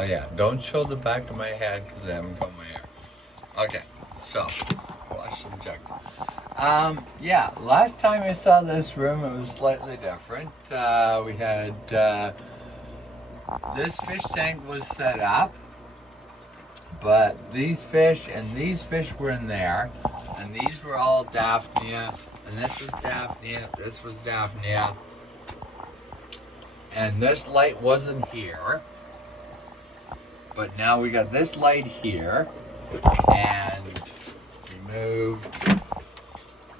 Oh yeah, don't show the back of my head because I haven't got my hair. Okay, so wash subject. Yeah, last time I saw this room, it was slightly different. We had this fish tank was set up, but these fish and these fish were in there, and these were all daphnia, and this was daphnia, this was daphnia, and this light wasn't here. But now we got this light here, and we moved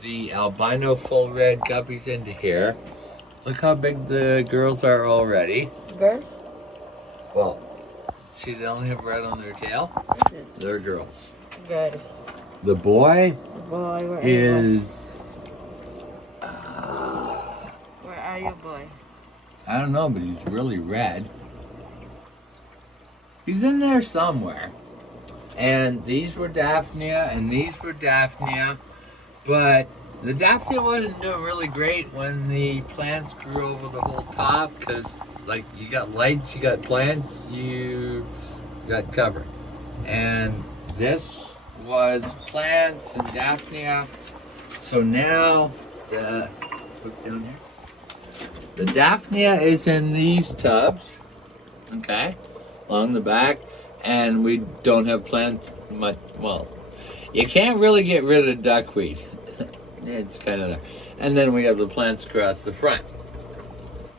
the albino full red guppies into here. Look how big the girls are already. Girls? Well, see, they only have red on their tail. They're girls. Guys. The boy Boy, where is. Where are you, boy? I don't know, but he's really red. He's in there somewhere. And these were daphnia, and these were daphnia. But the daphnia wasn't doing really great when the plants grew over the whole top, because, like, you got lights, you got plants, you got cover. And this was plants and daphnia. So now, look down here. The daphnia is in these tubs, okay? Along the back, and we don't have plants much. Well, you can't really get rid of duckweed. It's kind of there. And then we have the plants across the front.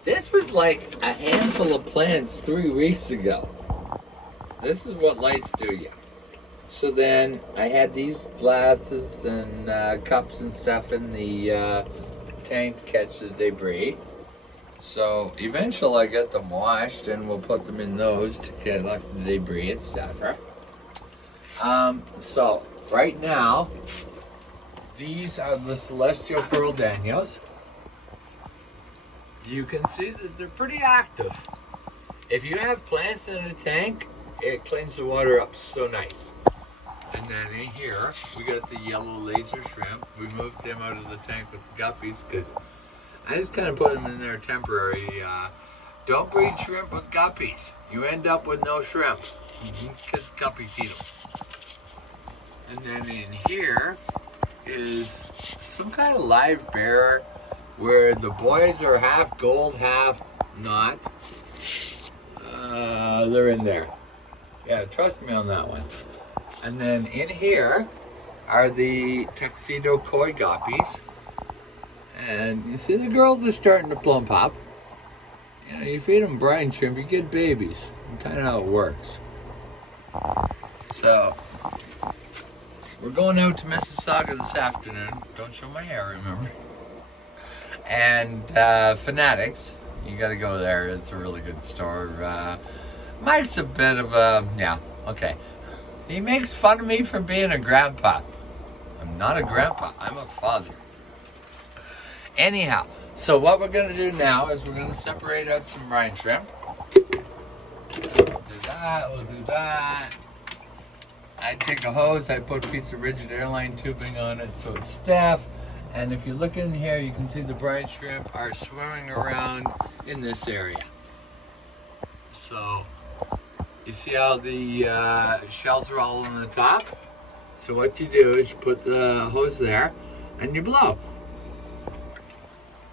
This was like a handful of plants 3 weeks ago. This is what lights do you. So then I had these glasses and cups and stuff in the tank to catch the debris. So eventually I get them washed, and we'll put them in those to get like the debris, etc. So right now, these are the celestial pearl Daniels. You can see that they're pretty active. If you have plants in a tank, it cleans the water up so nice. And then in here, we got the yellow laser shrimp. We moved them out of the tank with the guppies because I just kind of put them in there temporary. Don't breed shrimp with guppies. You end up with no shrimp because guppies eat them. And then in here is some kind of live bear where the boys are half gold, half not. They're in there. Yeah, trust me on that one. And then in here are the tuxedo koi guppies. And you see the girls are starting to plump up. You know, you feed them brine shrimp, you get babies. That's kind of how it works. So, we're going out to Mississauga this afternoon. Don't show my hair, remember. And Fanatics, you gotta go there. It's a really good store. Mike's a bit of a, yeah, okay. He makes fun of me for being a grandpa. I'm not a grandpa, I'm a father. Anyhow, so what we're going to do now is we're going to separate out some brine shrimp. We'll do that. I take a hose, I put a piece of rigid airline tubing on it so it's stiff. And if you look in here, you can see the brine shrimp are swimming around in this area. So, you see how the shells are all on the top? So what you do is you put the hose there and you blow.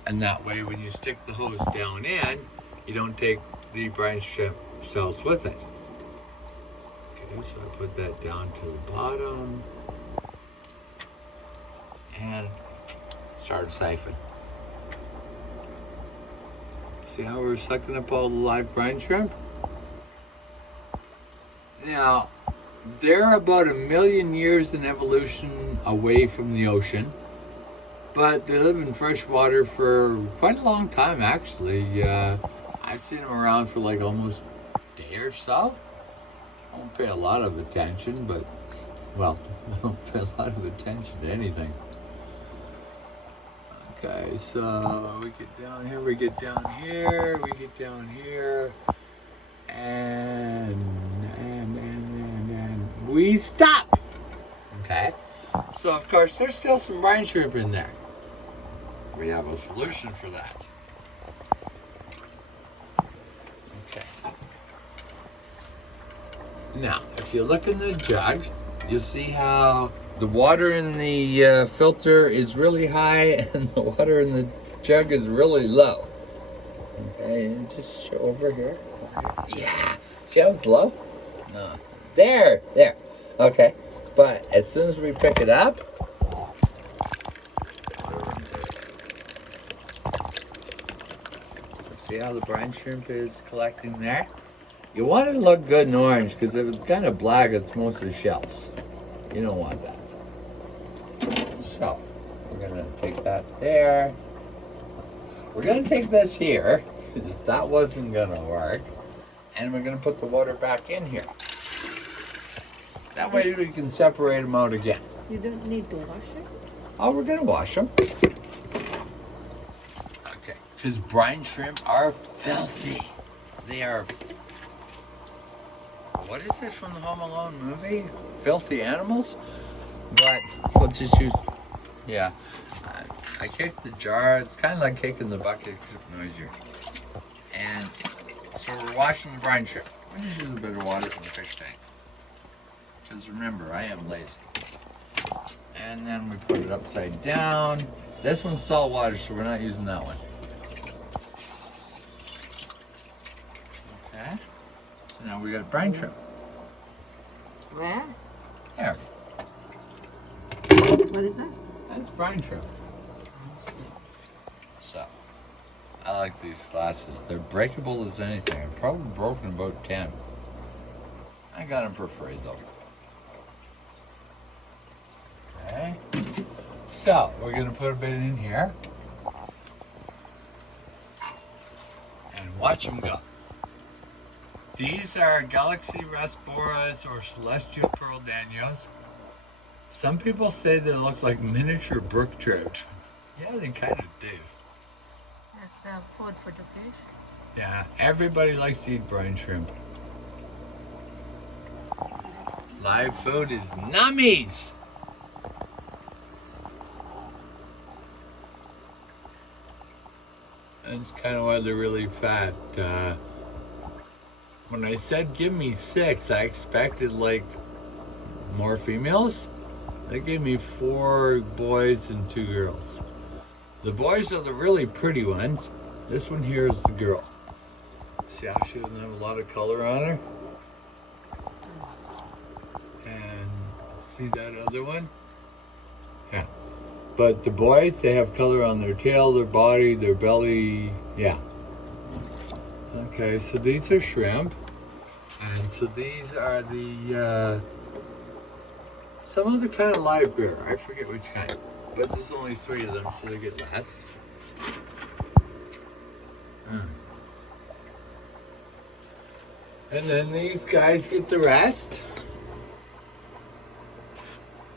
And that way, when you stick the hose down in, you don't take the brine shrimp shells with it. Okay, so I put that down to the bottom. And start a siphon. See how we're sucking up all the live brine shrimp? Now, they're about 1 million years in evolution away from the ocean. But they live in fresh water for quite a long time, actually. I've seen them around for like almost a day or so. I don't pay a lot of attention, but, well, I don't pay a lot of attention to anything. Okay, so we get down here, we get down here, we get down here, and we stop. Okay, so of course there's still some brine shrimp in there. We have a solution for that. Okay. Now, if you look in the jug, you'll see how the water in the filter is really high and the water in the jug is really low. Okay, and just show over here. Yeah, see how it's low? No. There. Okay, but as soon as we pick it up, so see how the brine shrimp is collecting there? You want it to look good and orange, because if it's kind of black, it's mostly shells. You don't want that. So, we're going to take that there. We're going to take this here, because that wasn't going to work. And we're going to put the water back in here. That way we can separate them out again. You don't need to wash it? Oh, we're going to wash them. Okay, because brine shrimp are filthy. They are... What is it from the Home Alone movie? Filthy animals? But we'll just use... Yeah. I kicked the jar. It's kind of like kicking the bucket because it's noisier. And so we're washing the brine shrimp. We just use a bit of water from the fish tank. Because remember, I am lazy. And then we put it upside down. This one's salt water, so we're not using that one. Okay. So now we got brine shrimp. Where? There. What is that? That's brine shrimp. So, I like these glasses. They're breakable as anything. I've probably broken about 10. I got them for free though. Okay. So, we're going to put a bit in here. And watch them go. These are Galaxy Rasboras or Celestial Pearl Danios. Some people say they look like miniature brook trout. Yeah, they kind of do. That's food for the fish. Yeah, everybody likes to eat brine shrimp. Live food is nummies. That's kind of why they're really fat. When I said give me 6, I expected like more females. They gave me 4 boys and 2 girls. The boys are the really pretty ones. This one here is the girl. See how she doesn't have a lot of color on her? And see that other one? Yeah. But the boys, they have color on their tail, their body, their belly. Yeah. Okay, so these are shrimp. And so these are the, some other kind of live bear. I forget which kind. But there's only 3 of them, so they get less. And then these guys get the rest.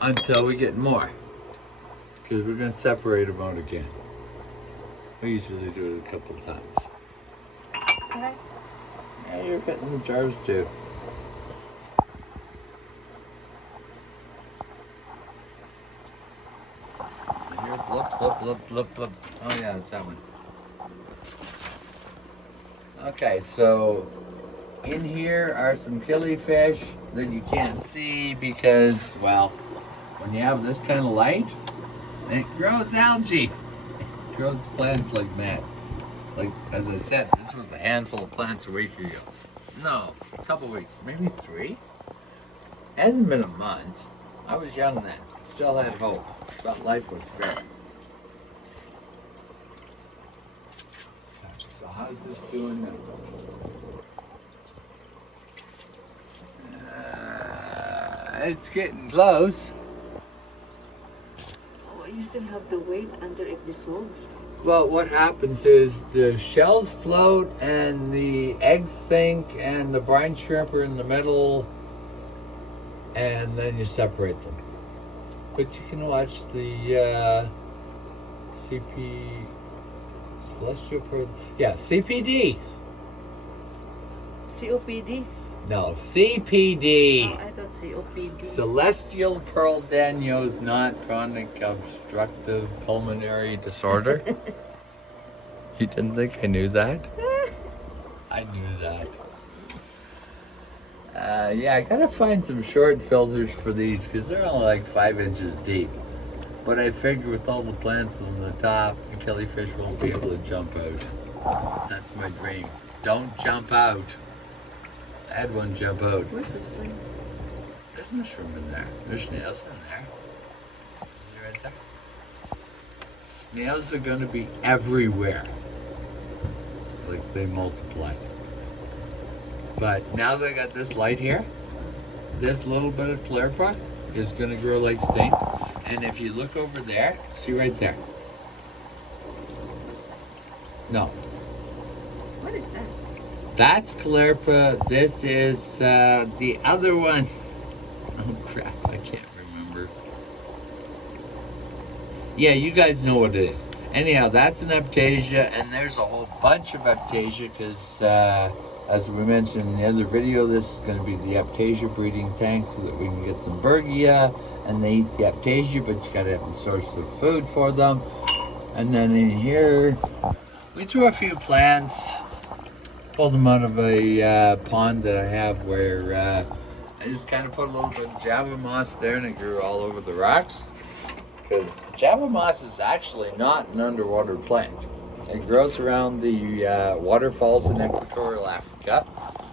Until we get more. Because we're going to separate them out again. We usually do it a couple times. Okay. Yeah, you're getting the jars too. And here, blip, blip, blip, blip, blip. Oh yeah, it's that one. Okay, so in here are some killifish that you can't see because, well, when you have this kind of light, it grows algae. It grows plants like mad. Like, as I said, this was a handful of plants a week ago. No, a couple weeks, maybe 3. Hasn't been a month. I was young then. Still had hope. Thought life was fair. So how's this doing now? It's getting close. Oh, you still have to wait until it dissolves. Well, what happens is the shells float and the eggs sink and the brine shrimp are in the middle, and then you separate them. But you can watch the Celestial Pearl. Yeah, CPD. COPD? No, CPD. Oh, I thought COPD. Celestial Pearl Danios, not chronic obstructive pulmonary disorder. You didn't think I knew that? I knew that. Yeah, I gotta find some short filters for these because they're only like 5 inches deep. But I figure with all the plants on the top, the killifish won't be able to jump out. That's my dream. Don't jump out. I had one jump out. Where's the thing? There's no shrimp in there. There's snails in there. See right there? Snails are gonna be everywhere. Like they multiply. But now that I got this light here, this little bit of clerpa is gonna grow like stink. And if you look over there, see right there. No. What is that? That's clerpa. This is the other one. Oh crap, I can't remember. Yeah, you guys know what it is. Anyhow, that's an Aptasia, and there's a whole bunch of Aptasia because, as we mentioned in the other video, this is going to be the Aptasia breeding tank so that we can get some Bergia, and they eat the Aptasia, but you got to have the source of food for them. And then in here, we threw a few plants, pulled them out of a pond that I have where I just kind of put a little bit of Java moss there, and it grew all over the rocks. Because Java moss is actually not an underwater plant. It grows around the waterfalls in equatorial Africa,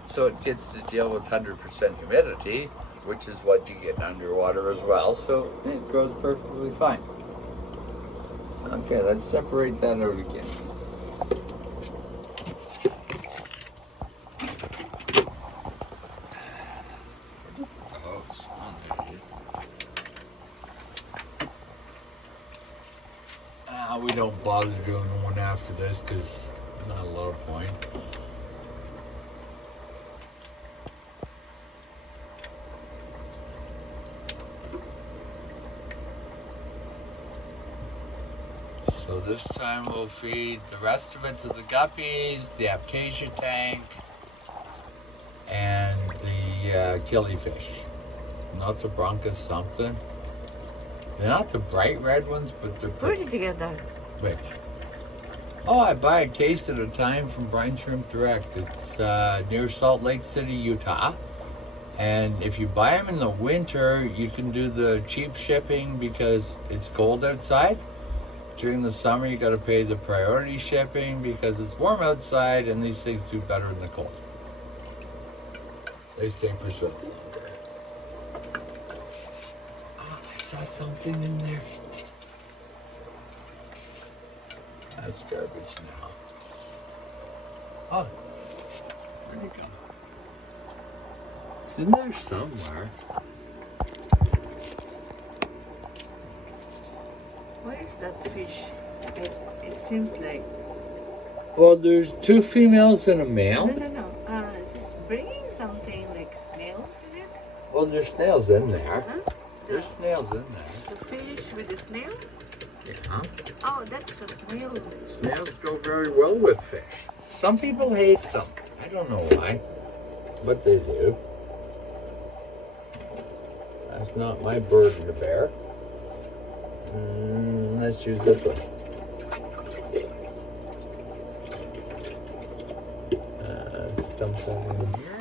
so it gets to deal with 100% humidity, which is what you get underwater as well, so it grows perfectly fine. Okay, let's separate that out again. Oh, it's on there, dude. We don't bother doing one after this because not a lot of point. So this time we'll feed the rest of it to the guppies, the Aptasia tank, and the killifish. Not the Bronchus something. They're not the bright red ones, but they're Where pretty. did you get that? Which? Oh, I buy a case at a time from Brine Shrimp Direct. It's near Salt Lake City, Utah. And if you buy them in the winter, you can do the cheap shipping because it's cold outside. During the summer, you got to pay the priority shipping because it's warm outside, and these things do better in the cold. They stay preserved longer. Oh, I saw something in there. That's garbage now. Oh, where'd it go? It's in there somewhere. Where is that fish? It seems like... Well, there's 2 females and a male. No. Is this bringing something like snails in it? Well, there's snails in there. Huh? There's snails in there. The fish with the snail? Yeah. Oh, that's a snail. Snails go very well with fish. Some people hate them. I don't know why, but they do. That's not my burden to bear. Let's use this one. Let's dump that in here.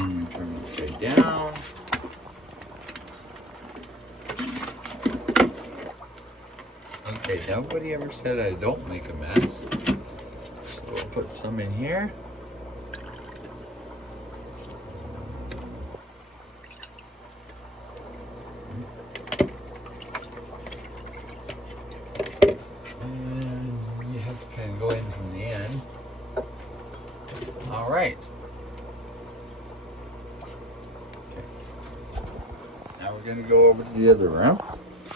And turn it upside down. Okay, nobody ever said I don't make a mess. So we'll put some in here. And you have to kind of go in from the end. All right. Okay. Now we're going to go over to the other room.